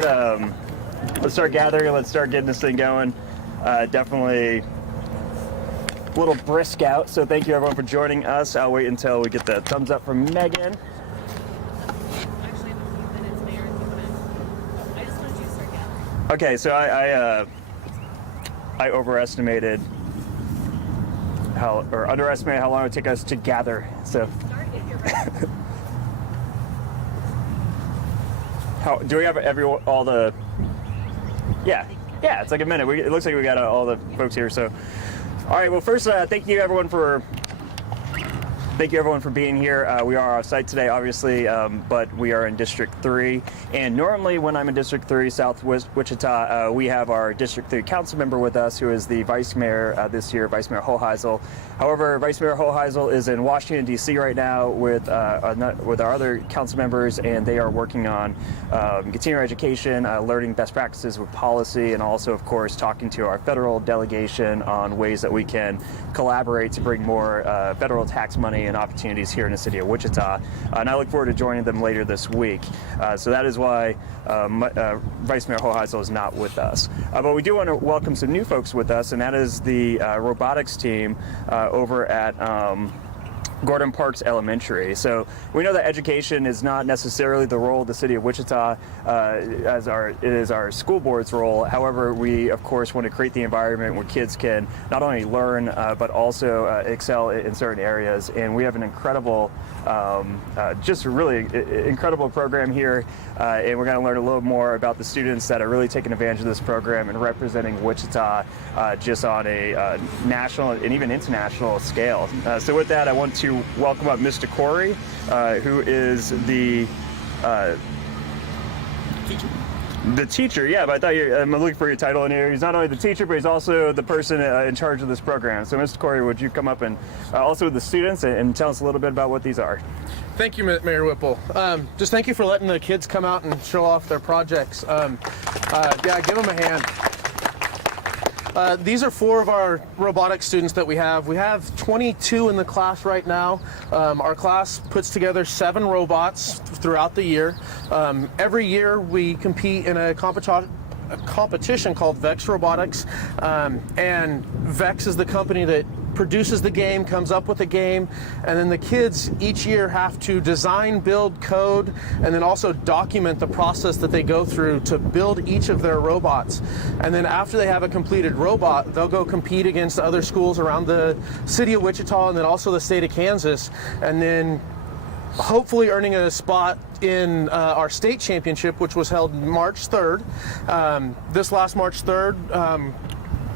Let's start gathering. Let's start getting this thing going. Definitely a little brisk out. So thank you everyone for joining us. I'll wait until we get the thumbs up from Megan. Actually, in a few minutes, Mayor, I just wanted you to start gathering. Okay, so I overestimated underestimated how long it would take us to gather. So. Start if you're ready. Do we have all the? Yeah, it's like a minute. It looks like we got all the folks here. So, all right. Well, first, thank you everyone for being here. We are off site today, obviously, but we are in District 3. And normally when I'm in District 3, Southwest Wichita, we have our District 3 council member with us, who is the Vice Mayor this year, Vice Mayor Hoheisel. However, Vice Mayor Hoheisel is in Washington, D.C. right now with our other council members, and they are working on continuing education, learning best practices with policy, and also, of course, talking to our federal delegation on ways that we can collaborate to bring more federal tax money and opportunities here in the city of Wichita. And I look forward to joining them later this week. So that is why Vice Mayor Hoheisel is not with us. But we do want to welcome some new folks with us, and that is the robotics team over at Gordon Parks Elementary. So we know that education is not necessarily the role of the city of Wichita, it is our school board's role. However, we of course want to create the environment where kids can not only learn but also excel in certain areas. And we have an incredible, just really incredible program here. And we're going to learn a little more about the students that are really taking advantage of this program and representing Wichita just on a national and even international scale. So with that, I want to welcome up Mr. Corey, who is the teacher. Yeah, but I thought I'm looking for your title in here. He's not only the teacher, but he's also the person in charge of this program. So, Mr. Corey, would you come up and also with the students and tell us a little bit about what these are? Thank you, Mayor Whipple. Just thank you for letting the kids come out and show off their projects. Yeah, give them a hand. These are 4 of our robotics students that we have. We have 22 in the class right now. Our class puts together 7 robots throughout the year. Every year we compete in a competition called Vex Robotics, and Vex is the company that produces the game, comes up with a game, and then the kids each year have to design, build, code, and then also document the process that they go through to build each of their robots. And then after they have a completed robot, they'll go compete against other schools around the city of Wichita and then also the state of Kansas, and then hopefully earning a spot in our state championship, which was held March 3rd. This last March 3rd,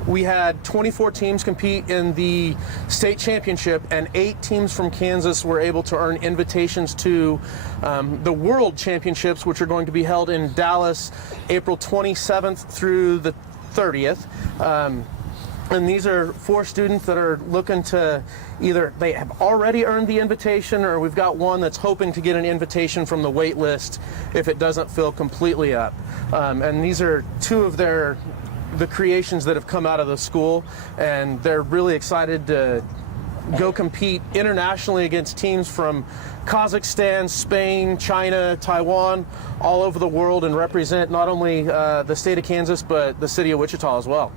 we had 24 teams compete in the state championship, and 8 teams from Kansas were able to earn invitations to the World Championships, which are going to be held in Dallas, April 27th through the 30th. And these are 4 students that are looking to either they have already earned the invitation, or we've got one that's hoping to get an invitation from the wait list if it doesn't fill completely up. And these are 2 of the creations that have come out of the school, and they're really excited to go compete internationally against teams from Kazakhstan, Spain, China, Taiwan, all over the world, and represent not only the state of Kansas but the city of Wichita as well.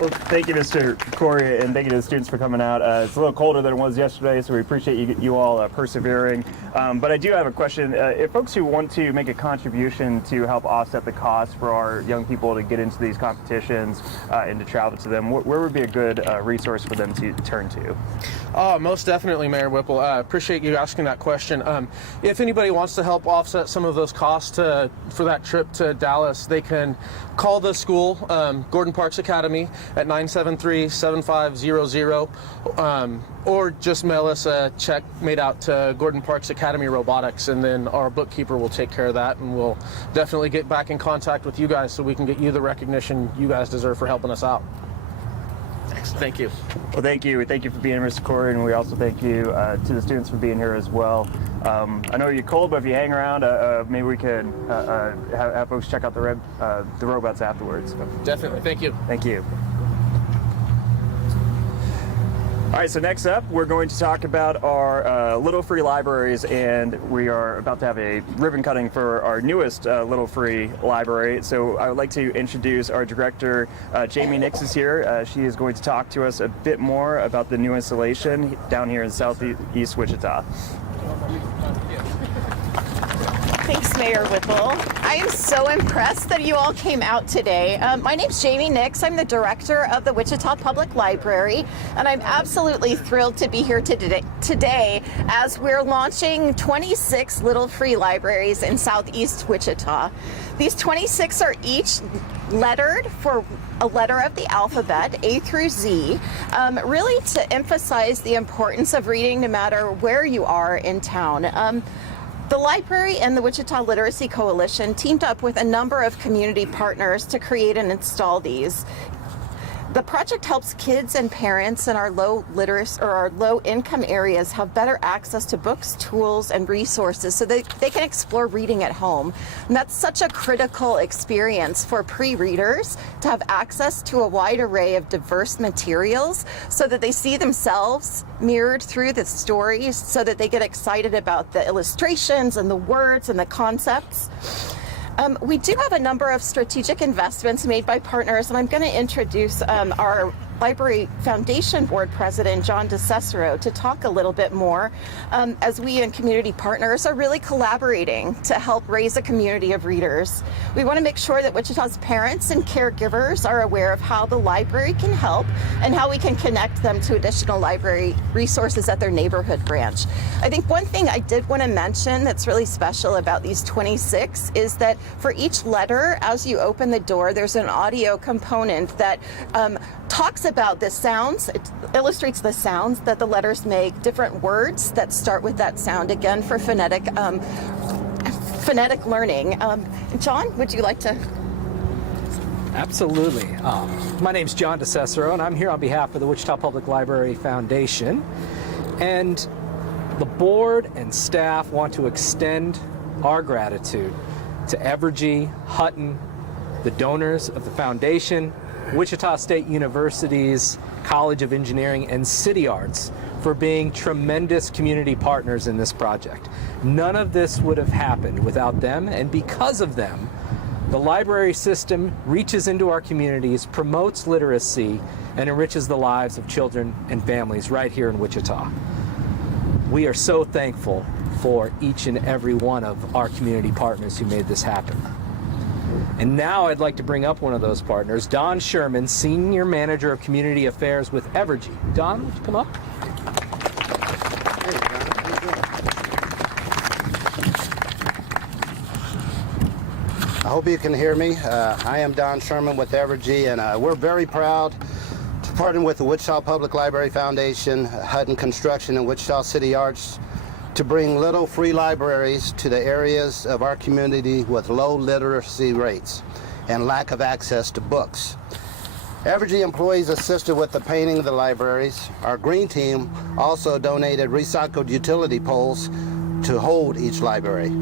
Well, thank you, Mr. Corey, and thank you to the students for coming out. It's a little colder than it was yesterday, so we appreciate you all persevering. But I do have a question. If folks who want to make a contribution to help offset the cost for our young people to get into these competitions and to travel to them, where would be a good resource for them to turn to? Oh, most definitely, Mayor Whipple. I appreciate you asking that question. If anybody wants to help offset some of those costs for that trip to Dallas, they can call the school, Gordon Parks Academy, at 973-7500, or just mail us a check made out to Gordon Parks Academy Robotics, and then our bookkeeper will take care of that, and we'll definitely get back in contact with you guys so we can get you the recognition you guys deserve for helping us out. Thank you. Well, thank you. Thank you for being here, Mr. Corey, and we also thank you to the students for being here as well. I know you're cold, but if you hang around, maybe we could have folks check out the robots afterwards. Definitely. Thank you. Thank you. All right, so next up, we're going to talk about our Little Free libraries, and we are about to have a ribbon cutting for our newest Little Free library. So I would like to introduce our director, Jamie Nix is here. She is going to talk to us a bit more about the new installation down here in southeast Wichita. Thanks, Mayor Whipple. I am so impressed that you all came out today. My name's Jamie Nix. I'm the director of the Wichita Public Library, and I'm absolutely thrilled to be here today as we're launching 26 Little Free libraries in southeast Wichita. These 26 are each lettered for a letter of the alphabet, A through Z, really to emphasize the importance of reading no matter where you are in town. The library and the Wichita Literacy Coalition teamed up with a number of community partners to create and install these. The project helps kids and parents in our low income areas have better access to books, tools, and resources so that they can explore reading at home. And that's such a critical experience for pre-readers to have access to a wide array of diverse materials so that they see themselves mirrored through the stories, so that they get excited about the illustrations and the words and the concepts. We do have a number of strategic investments made by partners, and I'm going to introduce our Library Foundation Board President, John DeCicero, to talk a little bit more as we and community partners are really collaborating to help raise a community of readers. We want to make sure that Wichita's parents and caregivers are aware of how the library can help and how we can connect them to additional library resources at their neighborhood branch. I think one thing I did want to mention that's really special about these 26 is that for each letter, as you open the door, there's an audio component that talks about the sounds. It illustrates the sounds that the letters make, different words that start with that sound, again for phonetic learning. John, would you like to? Absolutely. My name's John DeCicero, and I'm here on behalf of the Wichita Public Library Foundation. And the board and staff want to extend our gratitude to Evergy, Hutton, the donors of the foundation, Wichita State University's College of Engineering and City Arts for being tremendous community partners in this project. None of this would have happened without them, and because of them, the library system reaches into our communities, promotes literacy, and enriches the lives of children and families right here in Wichita. We are so thankful for each and every one of our community partners who made this happen. And now I'd like to bring up one of those partners, Don Sherman, Senior Manager of Community Affairs with Evergy. Don, would you come up? Hey, Don. How you doing? I hope you can hear me. I am Don Sherman with Evergy, and we're very proud to partner with the Wichita Public Library Foundation, Hutton Construction, and Wichita City Arts to bring Little Free libraries to the areas of our community with low literacy rates and lack of access to books. Evergy employees assisted with the painting of the libraries. Our green team also donated recycled utility poles to hold each library.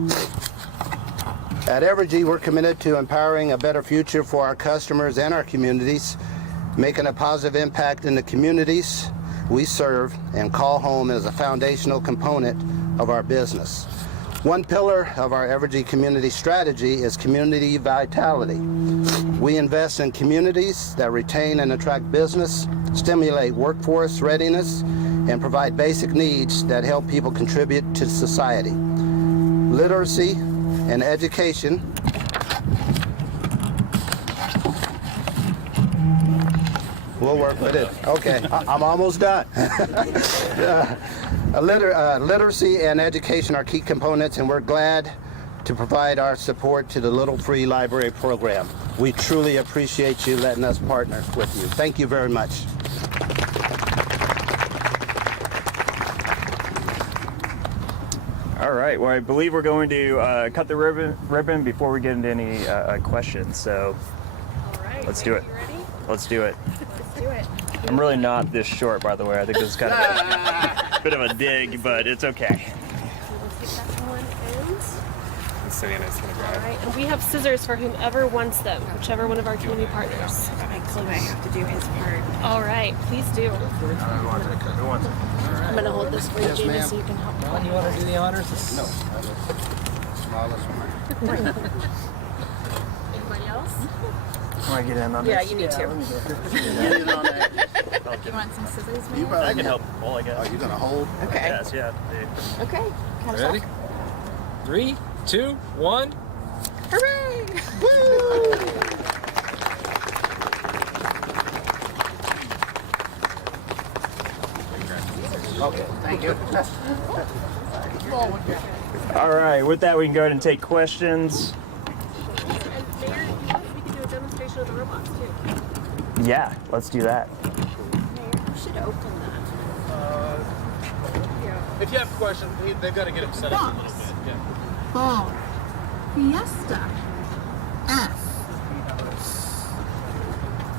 At Evergy, we're committed to empowering a better future for our customers and our communities, making a positive impact in the communities we serve and call home as a foundational component of our business. One pillar of our Evergy community strategy is community vitality. We invest in communities that retain and attract business, stimulate workforce readiness, and provide basic needs that help people contribute to society. Literacy and education we'll work with it. Okay, I'm almost done. Literacy and education are key components, and we're glad to provide our support to the Little Free Library program. We truly appreciate you letting us partner with you. Thank you very much. All right, well, I believe we're going to cut the ribbon before we get into any questions, so All right. let's do it. You ready? Let's do it. Let's do it. I'm really not this short, by the way. I think this is kind of a bit of a dig, but it's okay. We'll take that one end and city and it's going to grab. All right, and we have scissors for whomever wants them, whichever one of our community partners. Chloe, I have to do his part. All right, please do. I'm going to hold this for you, Jamie, ma'am. so you can help. John, you want to do the honors? No. Smallest one. Anybody else? Want to get in on Yeah, this? you need to. Get in on that. You want some scissors, You man? probably I can help pull, I guess. Are you gonna hold? Okay. Yes, yeah. Okay. Count us Ready? off. 3, 2, 1. Hooray! Okay, thank you. All right, with that, we can go ahead and take questions. And Mayor, we could do a demonstration of the robots too. Yeah, let's do that. You should open that. If you have a question, they've got to get them set up a little bit. Yeah. Ball, Fiesta, F.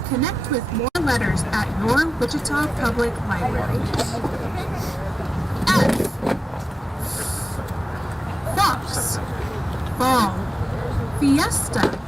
Connect with more letters at your Wichita Public Library. F. Fox, Ball, Fiesta,